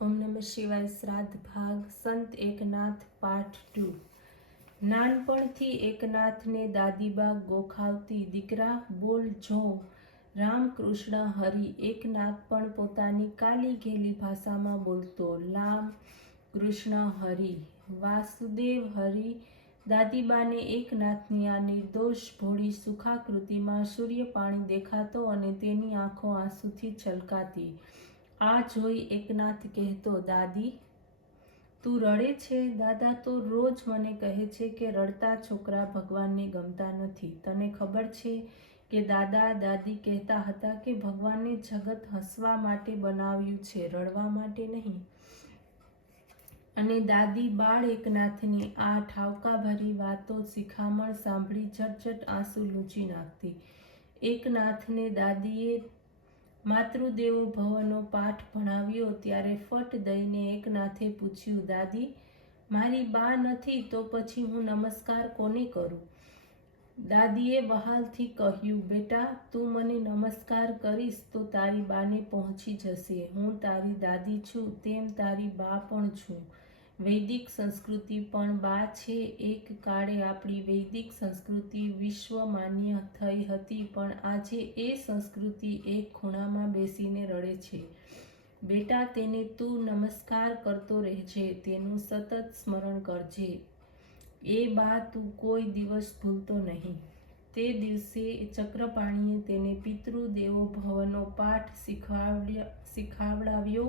ઓમ નમઃ શિવાય. શ્રાદ્ધ ભાગ સંત એકનાથ પાઠ 2. નાનપણથી એકનાથને દાદીબા ગોખાવતી. દીકરા બોલ જો રામ કૃષ્ણ હરિ. એકનાથ પણ પોતાની કાલી ઘેલી ભાષામાં બોલતો. રામ કૃષ્ણ હરિ વાસુદેવ હરિ. દાદીબાને એકનાથની આ નિર્દોષ ભોળી સુખાકૃતિમાં સૂર્યપાણી દેખાતો અને તેની આંખો આંસુથી છલકાતી. આ જોઈ એકનાથ કહેતો, દાદી તું રડે છે? દાદા તો રોજ મને કહે છે કે રડતા છોકરા ભગવાનને ગમતા નથી. તને ખબર છે કે દાદા દાદી કહેતા હતા કે ભગવાનને જગત હસવા માટે બનાવ્યું છે, રડવા માટે નહીં. અને દાદી બાળ એકનાથની આ ઠાવકાભરી વાતો શિખામણ સાંભળી ઝટઝટ આંસુ લૂંછી નાખતી. એકનાથને દાદીએ માતૃદેવો ભવનો પાઠ ભણાવ્યો ત્યારે ફટ દઈને એકનાથે પૂછ્યું, દાદી મારી બા નથી તો પછી હું નમસ્કાર કોને કરું? દાદીએ બહાલથી કહ્યું, બેટા તું મને નમસ્કાર કરીશ તો તારી બાને પહોંચી જશે. હું તારી દાદી છું તેમ તારી બા પણ છું. વૈદિક સંસ્કૃતિ પણ બા છે. એક કાળે આપણી વૈદિક સંસ્કૃતિ વિશ્વમાન્ય થઈ હતી, પણ આજે એ સંસ્કૃતિ એક ખૂણામાં બેસીને રડે છે. બેટા તેને તું નમસ્કાર કરતો રહેજે, તેનું સતત સ્મરણ કરજે. એ બા તું કોઈ દિવસ ભૂલતો નહીં. તે દિવસે ચક્રપાણીએ તેને પિતૃદેવો ભવનો પાઠ શીખવાડાવ્યો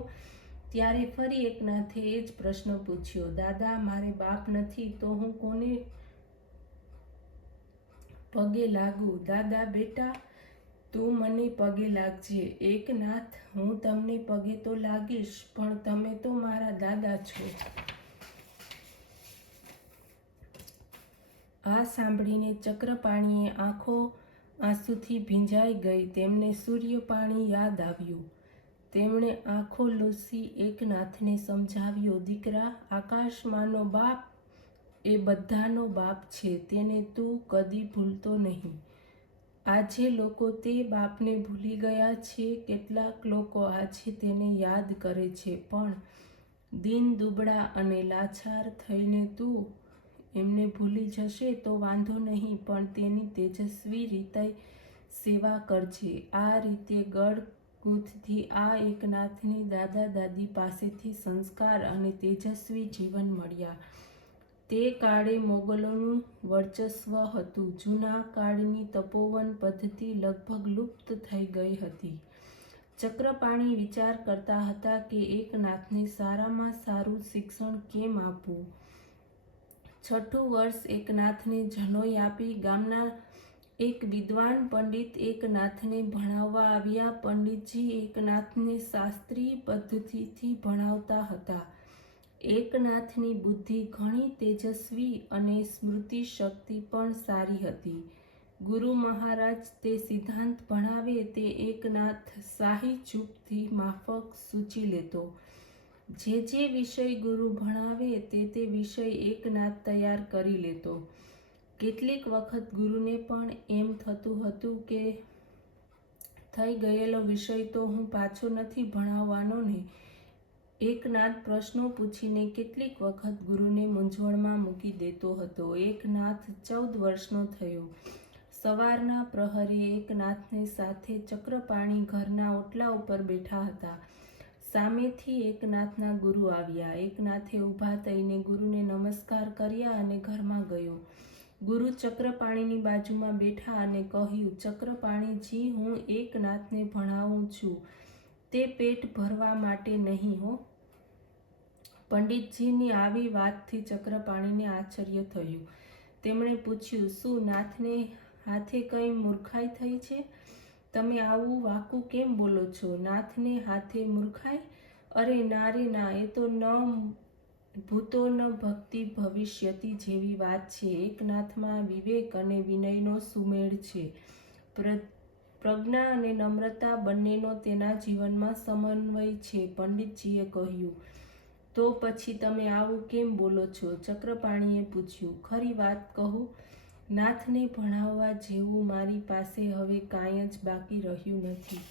ત્યારે ફરી એકનાથે એ જ પ્રશ્ન પૂછ્યો, દાદા મારે બાપ નથી તો હું કોને પગે લાગુ? દાદા બેટા તું મને પગે લાગજે. એકનાથ હું તમને પગે તો લાગીશ, પણ તમે તો મારા દાદા છો. આ સાંભળીને ચક્રપાણીએ આંખો આંસુથી ભીંજાઈ ગઈ. તેમને સૂર્યપાણી યાદ આવ્યું. તેમણે આંખો લૂછી એકનાથને સમજાવ્યો, દીકરા આકાશમાંનો બાપ એ બધાનો બાપ છે, તેને તું કદી ભૂલતો નહીં. આજે લોકો તે બાપને ભૂલી ગયા છે. કેટલાક લોકો આજે તેને યાદ કરે છે, પણ દીન દુબળા અને લાચાર થઈને તું એમને ભૂલી જશે તો વાંધો નહીં, પણ તેની તેજસ્વી રીતે સેવા કરજે. આ રીતે ગળગૂથથી આ એકનાથને દાદા દાદી પાસેથી સંસ્કાર અને તેજસ્વી જીવન મળ્યા. તે કાળે મોગલોનું વર્ચસ્વ હતું. જૂના કાળની તપોવન પદ્ધતિ લગભગ લુપ્ત થઈ ગઈ હતી. ચક્રપાણી વિચાર કરતા હતા કે એકનાથને સારામાં સારું શિક્ષણ કેમ આપવું. છઠ્ઠું વર્ષ એકનાથને જનોઈ આપી. ગામના એક વિદ્વાન પંડિત એકનાથને ભણાવવા આવ્યા. પંડિતજી એકનાથને શાસ્ત્રીય પદ્ધતિથી ભણાવતા હતા. એકનાથની બુદ્ધિ ઘણી તેજસ્વી અને સ્મૃતિ શક્તિ પણ સારી હતી. ગુરુ મહારાજ તે સિદ્ધાંત ભણાવે તે એકનાથ શાહી ચૂપથી માફક સૂચી લેતો. જે વિષય ગુરુ ભણાવે તે વિષય એકનાથ તૈયાર કરી લેતો. કેટલીક વખત ગુરુને પણ એમ થતું હતું કે થઈ ગયેલો વિષય તો હું પાછો નથી ભણાવવાનો ને. એકનાથ પ્રશ્નો પૂછીને કેટલીક વખત ગુરુને મૂંઝવણમાં મૂકી દેતો હતો. એકનાથ 14 વર્ષનો થયો. સવારના પ્રહરે એકનાથને સાથે ચક્રપાણી ઘરના ઓટલા ઉપર બેઠા હતા. સામેથી એકનાથના ગુરુ આવ્યા. એકનાથે ઊભા થઈને ગુરુને નમસ્કાર કર્યા અને ઘરમાં ગયો. ગુરુ ચક્રપાણીની બાજુમાં બેઠા અને કહ્યું, ચક્રપાણીજી હું એકનાથને ભણાવું છું, તે પેટ ભરવા માટે નહીં હો. પંડિતજીની આવી વાતથી ચક્રપાણીને આશ્ચર્ય થયું. તેમણે પૂછ્યું, શું નાથને હાથે કંઈ મૂર્ખાઈ થઈ છે? તમે આવું વાકું કેમ બોલો છો? નાથને હાથે મૂર્ખાઈ? અરે ના રે ના, એ તો ન ભૂતો ન ભક્તિ ભવિષ્યતિ જેવી વાત છે. એકનાથમાં વિવેક અને વિનયનો સુમેળ છે. પ્રજ્ઞા અને નમ્રતા બંનેનો તેના જીવનમાં સમન્વય છે. પંડિતજીએ કહ્યું, તો પછી તમે આવું કેમ બોલો છો? ચક્રપાણીએ પૂછ્યું. ખરી વાત કહું, નાથને ભણાવવા જેવું મારી પાસે હવે કાંઈ જ બાકી રહ્યું નથી.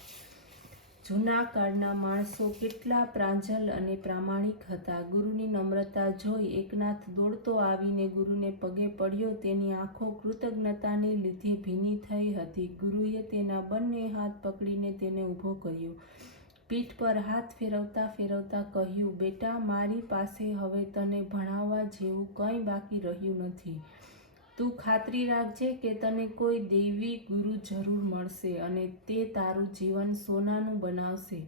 જૂના કાળના માણસો કેટલા પ્રાંજલ અને પ્રામાણિક હતા. ગુરુની નમ્રતા જોઈ એકનાથ દોડતો આવીને ગુરુને પગે પડ્યો. તેની આંખો કૃતજ્ઞતાને લીધે ભીની થઈ હતી. ગુરુએ તેના બંને હાથ પકડીને તેને ઊભો કર્યો. પીઠ પર હાથ ફેરવતા ફેરવતા કહ્યું, બેટા, મારી પાસે હવે તને ભણાવવા જેવું કંઈ બાકી રહ્યું નથી. તું ખાતરી રાખજે કે તને કોઈ દૈવી ગુરુ જરૂર મળશે અને તે તારું જીવન સોનાનું બનાવશે.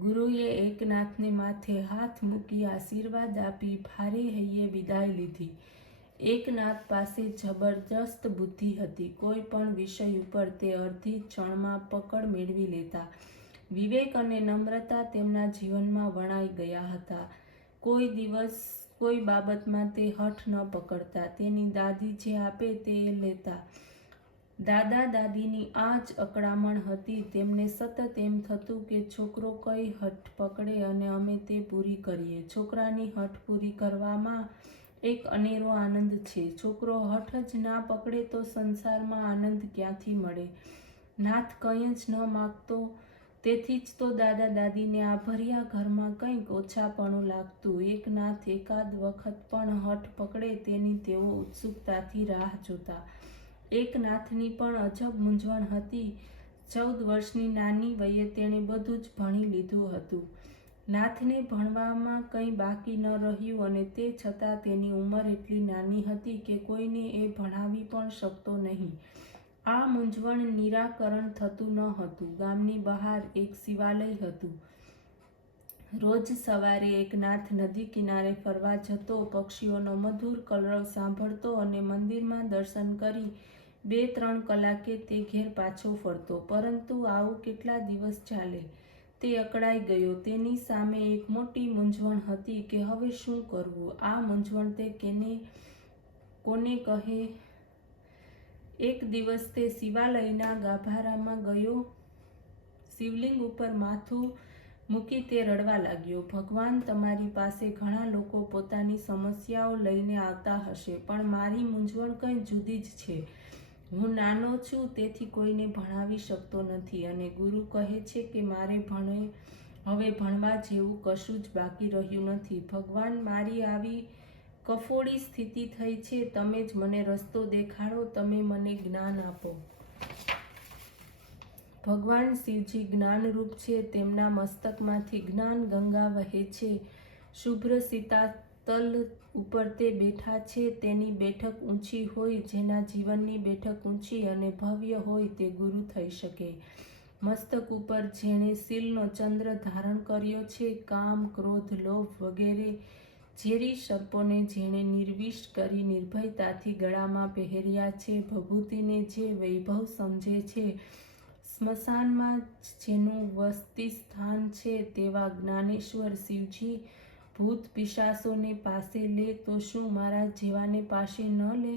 ગુરુએ એકનાથને માથે હાથ મૂકી આશીર્વાદ આપી ભારે હૈયે વિદાય લીધી. એકનાથ પાસે જબરજસ્ત બુદ્ધિ હતી. કોઈ પણ વિષય ઉપર તે અડધી ક્ષણમાં પકડ મેળવી લેતા. વિવેક અને નમ્રતા તેમના જીવનમાં વણાઈ ગયા હતા. કોઈ દિવસ કોઈ બાબતમાં તે હઠ ન પકડતા. તેની દાદી જે આપે તે લેતા. દાદા દાદીની આ જ અકળામણ હતી. તેમને સતત એમ થતું કે છોકરો કઈ હઠ પકડે અને અમે તે પૂરી કરીએ. છોકરાની હઠ પૂરી કરવામાં એક અનેરો આનંદ છે. છોકરો હઠ જ ના પકડે તો સંસારમાં આનંદ ક્યાંથી મળે? નાથ કંઈ જ ન માગતો. તેથી જ તો દાદા દાદીને આ ભર્યા ઘરમાં કંઈક ઓછાપણું લાગતું. એકનાથ એકાદ વખત પણ હઠ પકડે તેની તેઓ ઉત્સુકતાથી રાહ જોતા. એકનાથની પણ અજબ મૂંઝવણ હતી. 14 વર્ષની નાની વયે તેણે બધું જ ભણી લીધું હતું. નાથને ભણવામાં કંઈ બાકી ન રહ્યું અને તે છતાં તેની ઉંમર એટલી નાની હતી કે કોઈને એ ભણાવી પણ શકતો નહીં. આ મૂંઝવણ નિરાકરણ થતું ન હતું. ગામની બહાર એક શિવાલય હતું. રોજ સવારે એકનાથ નદી કિનારે ફરવા જતો, પક્ષીઓનો મધુર કલરવ સાંભળતો અને મંદિરમાં દર્શન કરી 2-3 કલાકે તે ઘેર પાછો ફરતો. પરંતુ આવું કેટલા દિવસ ચાલે? તે અકળાઈ ગયો. તેની સામે એક મોટી મૂંઝવણ હતી કે હવે શું કરવું? આ મૂંઝવણ તે કોને કહે? એક દિવસ તે શિવાલયના ગાભારામાં ગયો. શિવલિંગ ઉપર માથું મૂકી તે રડવા લાગ્યો. ભગવાન, તમારી પાસે ઘણા લોકો પોતાની સમસ્યાઓ લઈને આવતા હશે, પણ મારી મૂંઝવણ કંઈ જુદી જ છે. હું નાનો છું, તેથી કોઈને ભણાવી શકતો નથી અને ગુરુ કહે છે કે મારે હવે ભણવા જેવું કશું જ બાકી રહ્યું નથી. ભગવાન, મારી આવી કફોડી સ્થિતિ થઈ છે. તમે જ મને રસ્તો દેખાડો. તમે મને જ્ઞાન આપો. ભગવાન શિવજી જ્ઞાનરૂપ છે. તેમના મસ્તકમાંથી જ્ઞાન ગંગા વહે છે. શુભ્ર સીતાતલ ઉપર તે બેઠા છે. તેની બેઠક ઊંચી હોય. જેના જીવનની બેઠક ઊંચી અને ભવ્ય હોય તે ગુરુ થઈ શકે. મસ્તક ઉપર જેણે શીલનો ચંદ્ર ધારણ કર્યો છે, કામ, ક્રોધ, લોભ વગેરે ઝેરી સર્પોને જેણે નિર્વિષ કરી નિર્ભયતાથી ગળામાં પહેર્યા છે, ભભૂતિને જે વૈભવ સમજે છે, સ્મશાનમાં જેનું વસતી સ્થાન છે, તેવા જ્ઞાનેશ્વર શિવજી ભૂત પિશાચોને પાસે લે તો શું મારા જેવાને પાસે ન લે?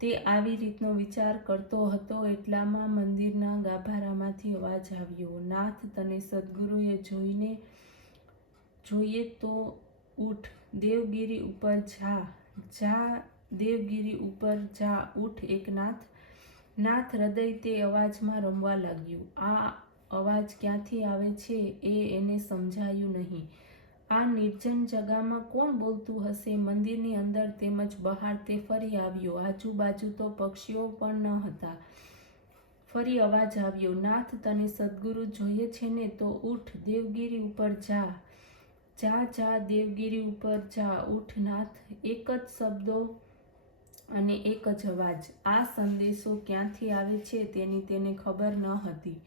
તે આવી રીતનો વિચાર કરતો હતો. એટલામાં મંદિરના ગાભારામાંથી અવાજ આવ્યો, નાથ, તને સદગુરુએ જોઈએ તો ઉઠ, દેવગિરી ઉપર જા, દેવગિરી ઉપર જા, ઉઠ એકનાથ. નાથ હૃદય તે અવાજમાં રમવા લાગ્યું. આ અવાજ ક્યાંથી આવે છે એને સમજાયું નહીં. આ નિર્જન જગામાં કોણ બોલતું હશે? મંદિરની અંદર તેમજ બહાર તે ફરી આવ્યો. આજુબાજુ તો પક્ષીઓ પણ ન હતા. ફરી અવાજ આવ્યો, નાથ, તને સદગુરુ જોઈએ છે ને? તો ઉઠ, દેવગિરી ઉપર જા. જા, દેવગિરી ઉપર જા, ઉઠ નાથ. એક જ શબ્દો અને એક જ અવાજ. આ સંદેશો ક્યાંથી આવે છે તેની તેને ખબર ન હતી.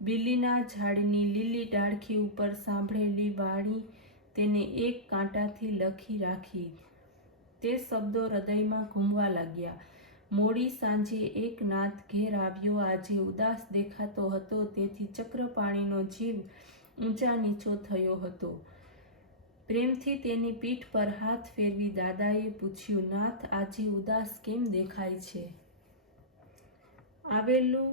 બીલીના ઝાડની લીલી ડાળખી ઉપર સાંભળેલી વાણી તેને એક કાંટાથી લખી રાખી. તે શબ્દો હૃદયમાં ઘૂમવા લાગ્યા. મોડી સાંજે એકનાથ ઘેર આવ્યો. આજે ઉદાસ દેખાતો હતો, તેથી ચક્રપાણીનો જીવ ઊંચા નીચો થયો હતો. પ્રેમથી તેની પીઠ પર હાથ ફેરવી દાદાએ પૂછ્યું, નાથ, આજે ઉદાસ કેમ દેખાય છે? આવેલું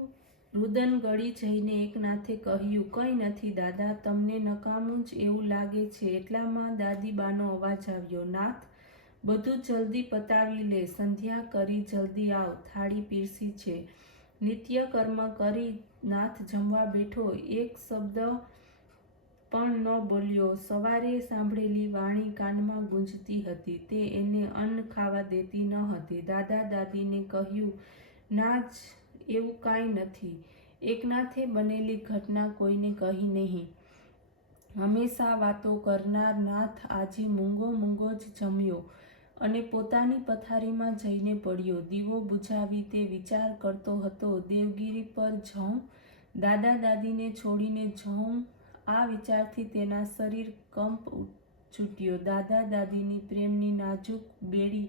રુદન ગળી જઈને એકનાથે કહ્યું, કંઈ નથી દાદા, તમને નકામું જ એવું લાગે છે. એટલામાં દાદીબાનો અવાજ આવ્યો, નાથ, બધું જલ્દી પતાવી લે. સંધ્યા કરી જલ્દી આવ. થાળી પીરસી છે. નિત્ય કર્મ કરી નાથ જમવા બેઠો, એક શબ્દ પણ ન બોલ્યો. સવારે સાંભળેલી વાણી કાનમાં ગૂંજતી હતી, તે એને અન્ન ખાવા દેતી ન હતી. દાદા દાદીને કહ્યું, ના જ, એવું કાંઈ નથી. એકનાથે બનેલી ઘટના કોઈને કહી નહીં. હંમેશા વાતો કરનાર નાથ આજે મૂંગો મૂંગો જ જમ્યો અને પોતાની પથારીમાં જઈને પડ્યો. દીવો બુઝાવી તે વિચાર કરતો હતો, દેવગિરી પર જઉં, દાદા દાદીને છોડીને જઉં. આ વિચારથી તેના શરીર કંપ છૂટ્યો. દાદા દાદીની પ્રેમની નાજુક બેડી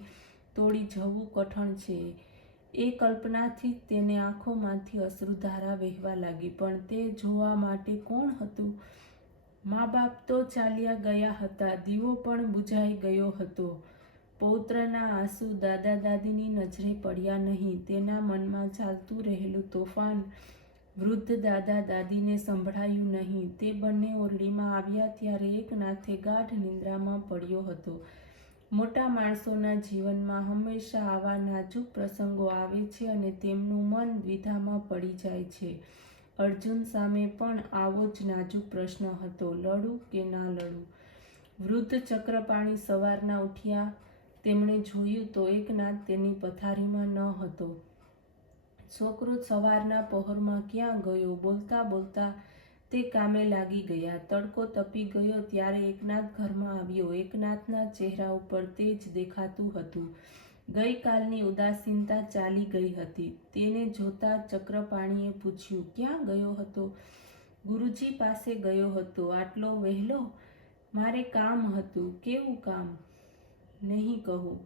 તોડી જવું કઠણ છે, એ કલ્પનાથી જ તેને આંખોમાંથી અશ્રુધારા વહેવા લાગી. પણ તે જોવા માટે કોણ હતું? મા બાપ તો ચાલ્યા ગયા હતા, દીવો પણ બુઝાઈ ગયો હતો. પૌત્રના આંસુ દાદા દાદીની નજરે પડ્યા નહીં. તેના મનમાં ચાલતું રહેલું તોફાન વૃદ્ધ દાદા દાદીને સંભળાયું નહીં. તે બંને ઓરડીમાં આવ્યા ત્યારે એકનાથે ગાઢ નિંદ્રામાં પડ્યો હતો. મોટા માણસોના જીવનમાં હંમેશા આવા નાજુક પ્રસંગો આવે છે અને તેમનું મન દ્વિધામાં પડી જાય છે. અર્જુન સામે પણ આવો જ નાજુક પ્રશ્ન હતો, લડું કે ના લડું? વૃદ્ધ ચક્રપાણી સવારના ઉઠ્યા. તેમણે જોયું તો એકનાથ તેની પથારીમાં ન હતો. છોકરો સવારના પહોરમાં ક્યાં ગયો? બોલતા બોલતા તે કામે લાગી ગયા. તડકો તપી ગયો ત્યારે એકનાથ ઘરમાં આવ્યો. એકનાથના ચહેરા ઉપર તેજ દેખાતું હતું. ગઈકાલની ઉદાસીનતા ચાલી ગઈ હતી. તેને જોતા ચક્રપાણીએ પૂછ્યું, ક્યાં ગયો હતો? ગુરુજી પાસે ગયો હતો. આટલો વહેલો? મારે કામ હતું. કેવું કામ? નહીં કહું.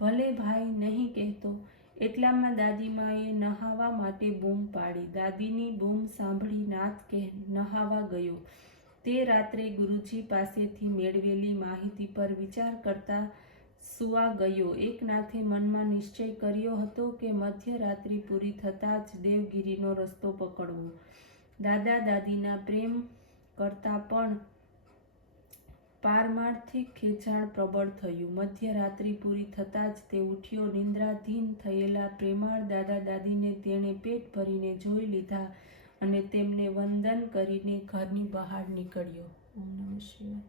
ભલે ભાઈ, નહીં કહેતો. એટલામાં દાદીમાએ નહાવા માટે બૂમ પાડી. દાદીની બૂમ સાંભળી નાથ નહાવા ગયો. તે રાત્રે ગુરુજી પાસેથી મેળવેલી માહિતી પર વિચાર કરતા સૂવા ગયો. એકનાથે મનમાં નિશ્ચય કર્યો હતો કે મધ્યરાત્રિ પૂરી થતાં જ દેવગિરીનો રસ્તો પકડવો. દાદા દાદીના પ્રેમ કરતાં પણ પારમાર્થિક ખેંચાણ પ્રબળ થયું. મધ્યરાત્રિ પૂરી થતાં જ તે ઉઠ્યો. નિંદ્રાધીન થયેલા પ્રેમાળ દાદા દાદીને તેણે પેટ ભરીને જોઈ લીધા અને તેમને વંદન કરીને ઘરની બહાર નીકળ્યો. ઓમ નમઃ શિવાય.